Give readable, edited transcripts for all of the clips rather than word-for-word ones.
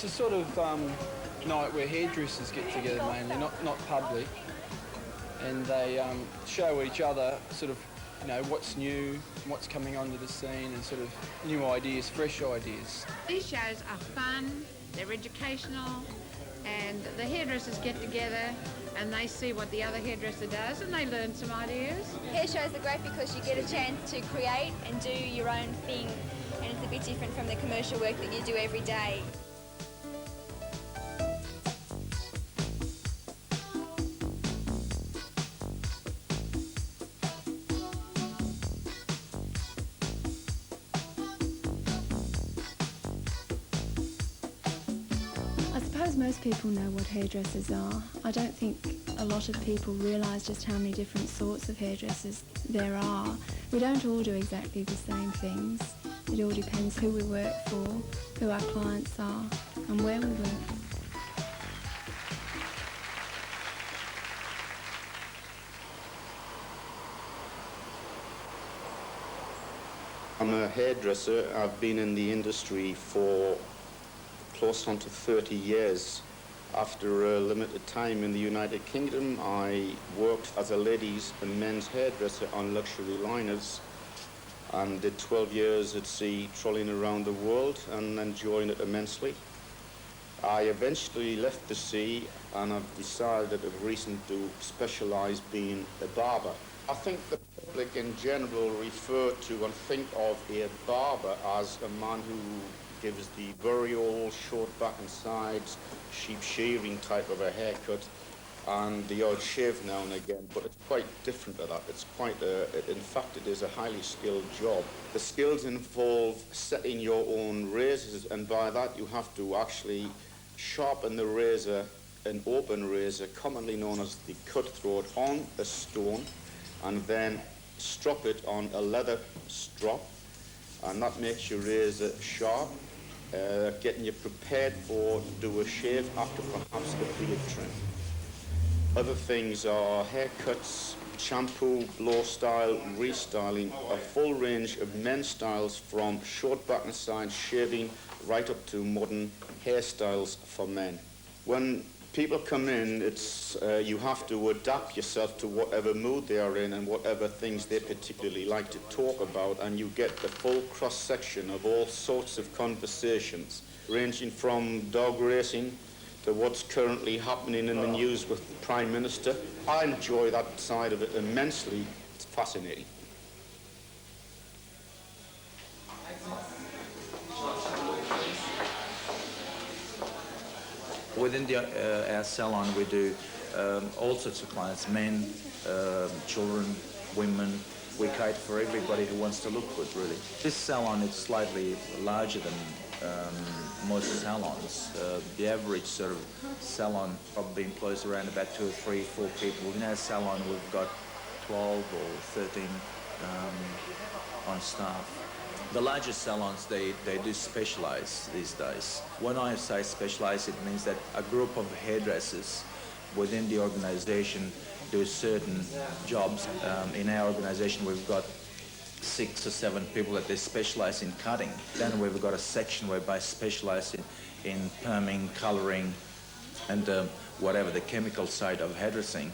It's a sort of night where hairdressers get together mainly, not public, and they show each other sort of, you know, what's new, what's coming onto the scene, and sort of new ideas, fresh ideas. These shows are fun, they're educational, and the hairdressers get together and they see what the other hairdresser does and they learn some ideas. Hair shows are great because you get a chance to create and do your own thing, and it's a bit different from the commercial work that you do every day. I suppose most people know what hairdressers are. I don't think a lot of people realise just how many different sorts of hairdressers there are. We don't all do exactly the same things. It all depends who we work for, who our clients are, and where we work. I'm a hairdresser. I've been in the industry for close on to 30 years. After a limited time in the United Kingdom, I worked as a ladies' and men's hairdresser on luxury liners and did 12 years at sea trolling around the world and enjoying it immensely. I eventually left the sea and I've decided of recent to specialise being a barber. I think the public in general refer to and think of a barber as a man who gives the very old short back and sides, sheep shaving type of a haircut and the odd shave now and again, but it's quite different to that. It's quite in fact, it is a highly skilled job. The skills involve setting your own razors, and by that you have to actually sharpen the razor, an open razor, commonly known as the cutthroat, on a stone, and then strop it on a leather strop, and that makes your razor sharp, getting you prepared for do a shave after perhaps a beard trim. Other things are haircuts, shampoo, blow style, restyling, a full range of men's styles from short back and side shaving right up to modern hairstyles for men. When people come in, it's you have to adapt yourself to whatever mood they are in and whatever things they particularly like to talk about, and you get the full cross-section of all sorts of conversations, ranging from dog racing to what's currently happening in the news with the Prime Minister. I enjoy that side of it immensely. It's fascinating. Within our salon, we do all sorts of clients, men, children, women. We cater for everybody who wants to look good, really. This salon is slightly larger than most salons. The average sort of salon probably employs around about 2 or 3, 4 people. In our salon, we've got 12 or 13 on staff. The larger salons, they do specialise these days. When I say specialise, it means that a group of hairdressers within the organisation do certain jobs. In our organisation, we've got 6 or 7 people that they specialise in cutting. Then we've got a section whereby specialise in perming, colouring, and whatever, the chemical side of hairdressing.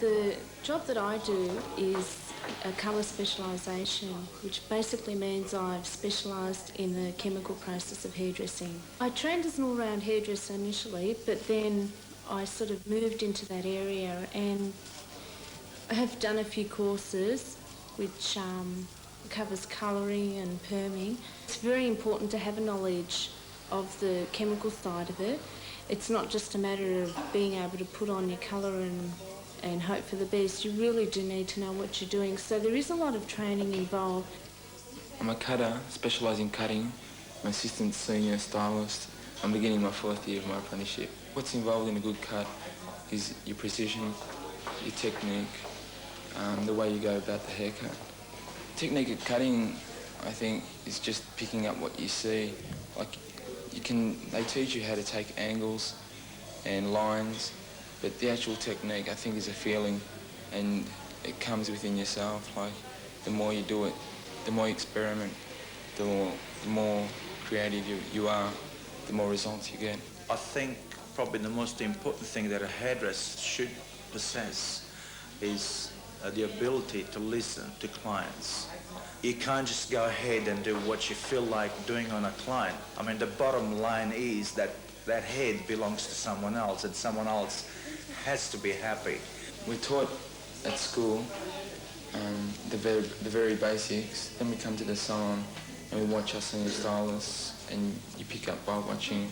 The job that I do is a colour specialisation, which basically means I've specialised in the chemical process of hairdressing. I trained as an all-round hairdresser initially, but then I sort of moved into that area and I have done a few courses which covers colouring and perming. It's very important to have a knowledge of the chemical side of it. It's not just a matter of being able to put on your colour and hope for the best. You really do need to know what you're doing. So there is a lot of training involved. I'm a cutter, specialise in cutting. I'm assistant senior stylist. I'm beginning my 4th year of my apprenticeship. What's involved in a good cut is your precision, your technique, the way you go about the haircut. Technique of cutting, I think, is just picking up what you see. Like, they teach you how to take angles and lines, but the actual technique, I think, is a feeling, and it comes within yourself. Like, the more you do it, the more you experiment, the more creative you are, the more results you get. I think probably the most important thing that a hairdresser should possess is the ability to listen to clients. You can't just go ahead and do what you feel like doing on a client. I mean, the bottom line is that that head belongs to someone else, and someone else has to be happy. We're taught at school the very basics. Then we come to the salon and we watch our senior stylists, and you pick up by watching,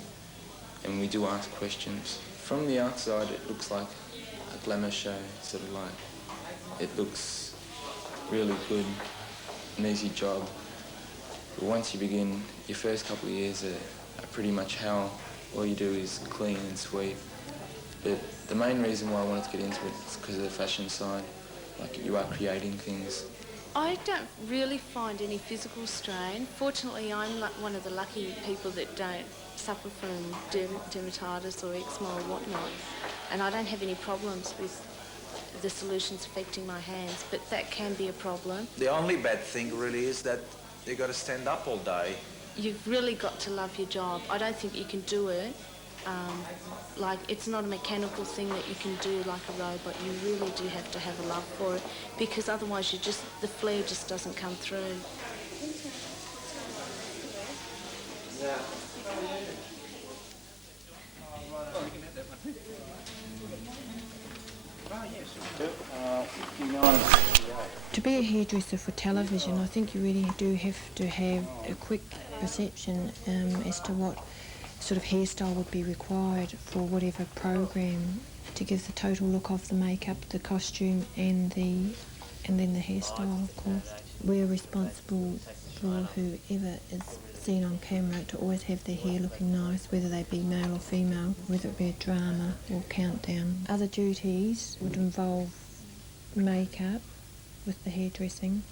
and we do ask questions. From the outside, it looks like a glamour show, sort of like. It looks really good, an easy job. But once you begin, your first couple of years are pretty much hell. All you do is clean and sweep. But the main reason why I wanted to get into it is because of the fashion side. Like, you are creating things. I don't really find any physical strain. Fortunately, I'm one of the lucky people that don't suffer from dermatitis or eczema or whatnot, and I don't have any problems with the solutions affecting my hands, but that can be a problem. The only bad thing really is that you got to stand up all day. You've really got to love your job. I don't think you can do it. Like, it's not a mechanical thing that you can do like a robot. You really do have to have a love for it, because otherwise the flair just doesn't come through. To be a hairdresser for television, I think you really do have to have a quick perception as to what sort of hairstyle would be required for whatever program to give the total look of the makeup, the costume, and then the hairstyle, of course. We're responsible for whoever is seen on camera to always have their hair looking nice, whether they be male or female, whether it be a drama or countdown. Other duties would involve makeup with the hairdressing,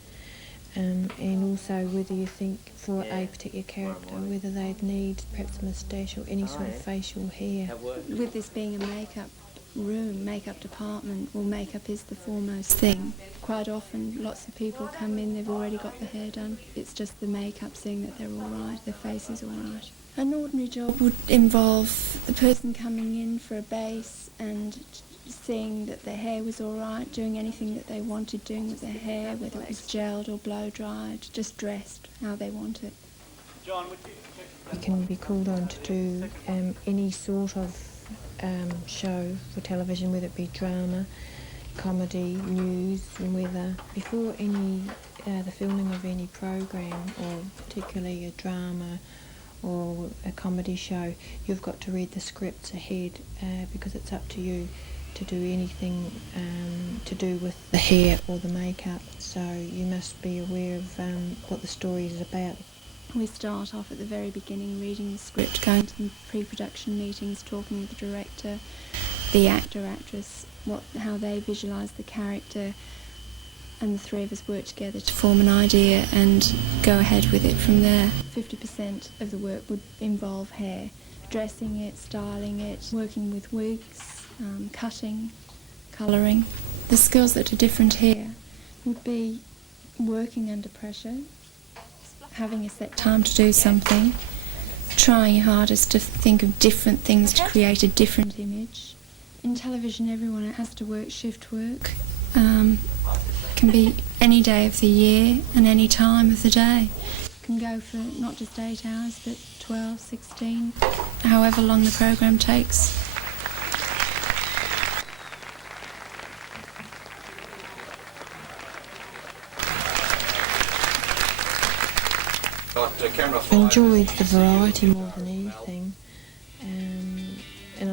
and also whether you think for a particular character whether they'd need perhaps a moustache or any sort of facial hair. With this being a makeup room, makeup department, well, makeup is the foremost thing. Quite often lots of people come in, they've already got the hair done. It's just the makeup seeing that they're all right, their face is all right. An ordinary job would involve the person coming in for a base and seeing that their hair was all right, doing anything that they wanted doing with their hair, whether it was gelled or blow-dried, just dressed how they want it. You can be called on to do any sort of show for television, whether it be drama, comedy, news and weather. Before the filming of any program, or particularly a drama or a comedy show, you've got to read the scripts ahead, because it's up to you to do anything to do with the hair or the makeup, so you must be aware of what the story is about. We start off at the very beginning, reading the script, going to the pre-production meetings, talking with the director, the actor, actress, how they visualise the character, and the three of us work together to form an idea and go ahead with it from there. 50% of the work would involve hair, dressing it, styling it, working with wigs, cutting, colouring. The skills that are different here would be working under pressure, having a set time to do something, trying your hardest to think of different things to create a different image. In television, everyone has to work shift work. Can be any day of the year and any time of the day. Can go for not just 8 hours, but 12, 16, however long the program takes. I enjoyed the variety more than anything, and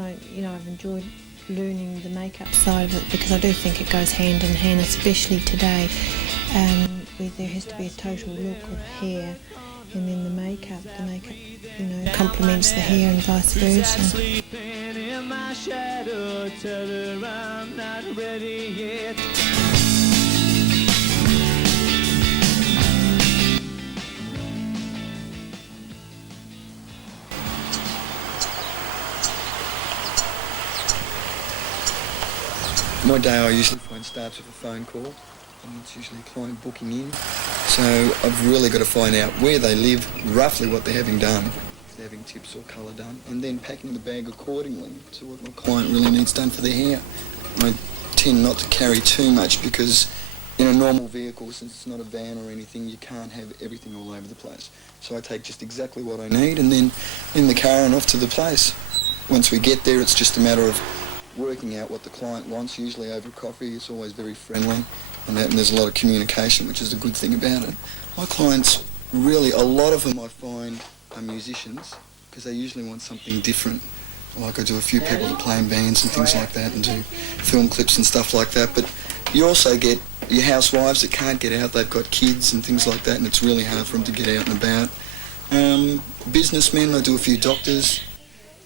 I've enjoyed learning the makeup side of it, because I do think it goes hand in hand, especially today, where there has to be a total look of hair, and then the makeup complements the hair and vice versa. My day I usually find starts with a phone call, and it's usually a client booking in. So I've really got to find out where they live, roughly what they're having done. If they're having tips or colour done, and then packing the bag accordingly to what my client really needs done for their hair. I tend not to carry too much because in a normal vehicle, since it's not a van or anything, you can't have everything all over the place. So I take just exactly what I need and then in the car and off to the place. Once we get there, it's just a matter of working out what the client wants, usually over coffee. It's always very friendly and there's a lot of communication, which is the good thing about it. My clients, really, a lot of them I find are musicians because they usually want something different. Like I do a few people that play in bands and things like that and do film clips and stuff like that. But you also get your housewives that can't get out. They've got kids and things like that, and it's really hard for them to get out and about. Businessmen, I do a few doctors,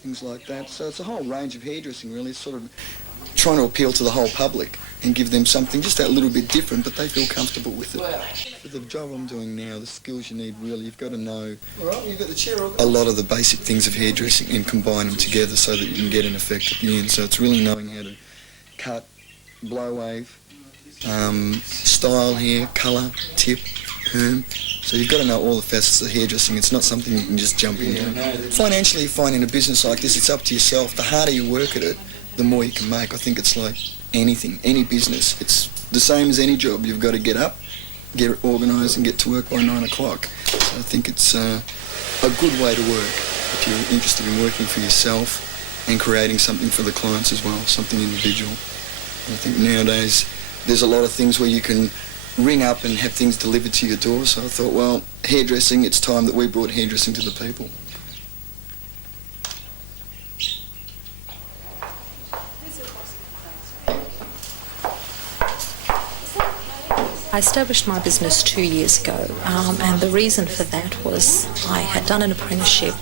things like that. So it's a whole range of hairdressing, really. It's sort of trying to appeal to the whole public and give them something just that little bit different, but they feel comfortable with it. For the job I'm doing now, the skills you need, really, you've got to know a lot of the basic things of hairdressing and combine them together so that you can get an effect at the end. So it's really knowing how to cut, blow wave, style hair, colour, tip, perm. So you've got to know all the facets of hairdressing. It's not something you can just jump into. Financially, you find in a business like this, it's up to yourself. The harder you work at it, the more you can make. I think it's like anything, any business. It's the same as any job. You've got to get up, get organised and get to work by 9 o'clock. So I think it's a good way to work if you're interested in working for yourself and creating something for the clients as well, something individual. And I think nowadays there's a lot of things where you can ring up and have things delivered to your door. So I thought, well, hairdressing, it's time that we brought hairdressing to the people. I established my business 2 years ago, and the reason for that was I had done an apprenticeship,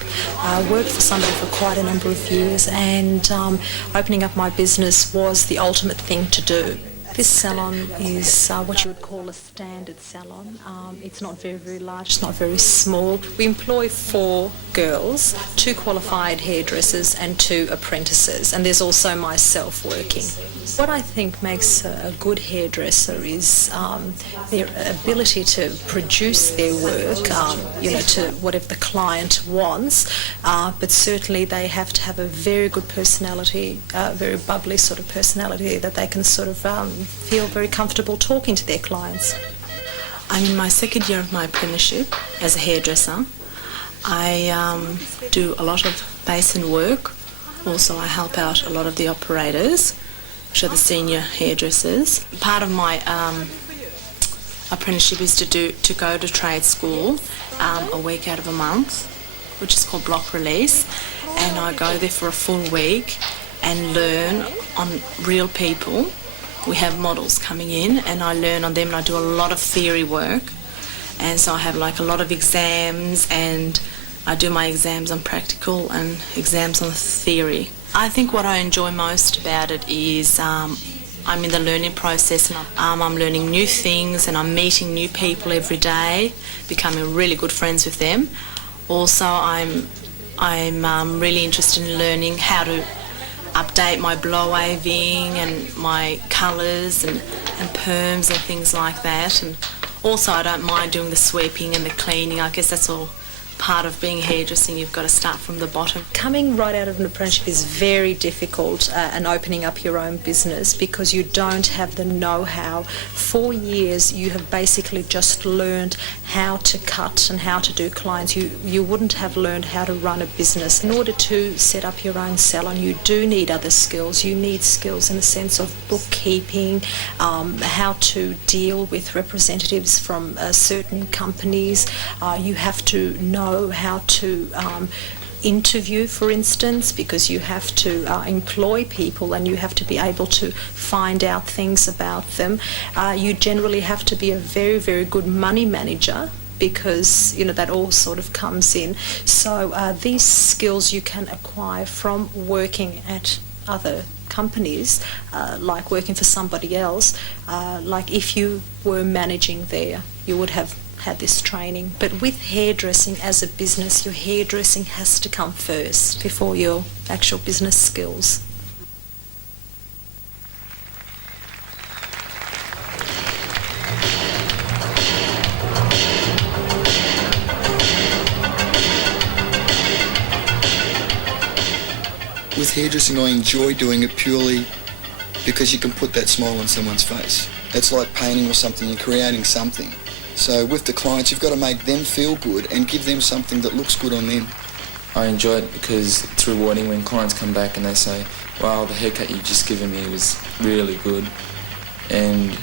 worked for somebody for quite a number of years, and opening up my business was the ultimate thing to do. This salon is what you would call a standard salon. It's not very, very large, it's not very small. We employ 4 girls, 2 qualified hairdressers and 2 apprentices, and there's also myself working. What I think makes a good hairdresser is their ability to produce their work, to whatever the client wants, but certainly they have to have a very good personality, very bubbly sort of personality that they can sort of feel very comfortable talking to their clients. I'm in my 2nd year of my apprenticeship as a hairdresser. I do a lot of basin work. Also, I help out a lot of the operators, which are the senior hairdressers. Part of my apprenticeship is to go to trade school a week out of a month, which is called block release, and I go there for a full week and learn on real people. We have models coming in and I learn on them, and I do a lot of theory work, and so I have like a lot of exams, and I do my exams on practical and exams on theory. I think what I enjoy most about it is I'm in the learning process, and I'm learning new things, and I'm meeting new people every day, becoming really good friends with them. Also, I'm really interested in learning how to update my blow waving and my colours and perms and things like that. And also, I don't mind doing the sweeping and the cleaning. I guess that's all part of being hairdressing. You've got to start from the bottom. Coming right out of an apprenticeship is very difficult, and opening up your own business, because you don't have the know-how. 4 years you have basically just learned how to cut and how to do clients. You wouldn't have learned how to run a business. In order to set up your own salon, you do need other skills. You need skills in the sense of bookkeeping, how to deal with representatives from certain companies. You have to know how to interview, for instance, because you have to employ people and you have to be able to find out things about them. You generally have to be a very, very good money manager, because that all sort of comes in. So these skills you can acquire from working at other companies, like working for somebody else. Like if you were managing there, you would have had this training. But with hairdressing as a business, your hairdressing has to come first before your actual business skills. with hairdressing, I enjoy doing it purely because you can put that smile on someone's face. It's like painting or something, you're creating something. So with the clients, you've got to make them feel good and give them something that looks good on them. I enjoy it because it's rewarding when clients come back and they say, wow, the haircut you've just given me was really good. And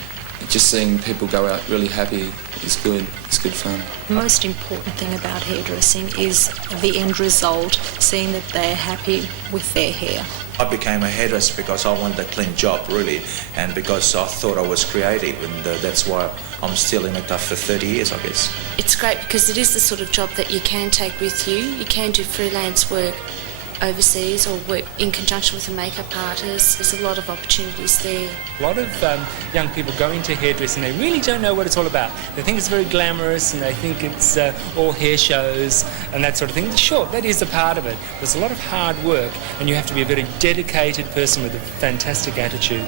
just seeing people go out really happy is good. It's good fun. The most important thing about hairdressing is the end result, seeing that they're happy with their hair. I became a hairdresser because I wanted a clean job, really, and because I thought I was creative, and that's why I'm still in it after 30 years, I guess. It's great because it is the sort of job that you can take with you. You can do freelance work overseas or work in conjunction with a makeup artist. There's a lot of opportunities there. A lot of young people go into hairdressing, they really don't know what it's all about. They think it's very glamorous and they think it's all hair shows and that sort of thing. Sure, that is a part of it. There's a lot of hard work and you have to be a very dedicated person with a fantastic attitude.